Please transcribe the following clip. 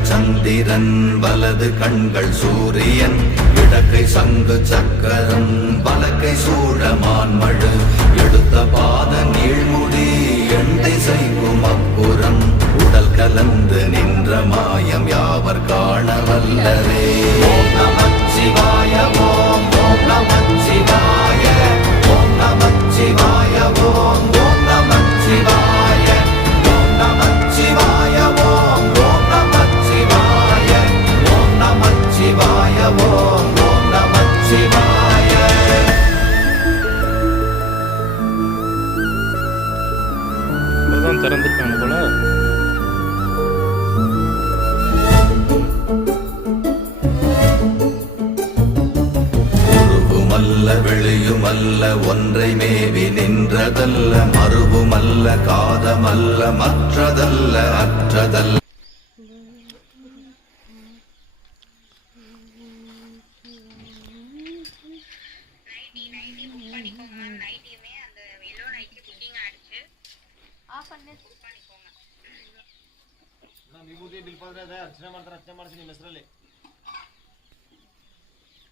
இடது சந்திரன் வலது கண்கள் சூரியன் இடக்கை சங்கு சக்கரம் வலக்கை சூழமான்மழு எடுத்த பாத நீழ்முடி எண்டை செய்யும் அப்புறம் உடல் கலந்து நின்ற மாயம் யாவர் காண வல்லரே. ஓம் நமச்சிவாய ஓம் ஓம் நமச்சிவாய ஓம் நமச்சிவாய ஓம் ஓம் நமச்சிவாய ஓம் நமச்சிவாய ஓம் ஓம் நமச்சிவாய ஓம் நமச்சிவாய ஓம் ஓம் நமச்சிவாய. திறந்துருக்காங்க போல. வெளியுமல்ல ஒன்றை மேவி நின்றதல்ல மறுவுமல்ல காதமல்ல மற்றதல்ல அற்றதல்ல. ವಿಭೂತಿ ಬಿಲ್ ಪತ್ರ ಅರ್ಚನೆ ಮಾಡ್ತಾರೆ, ಅರ್ಚನೆ ಮಾಡ್ತೀನಿ ಹೆಸರಲ್ಲಿ.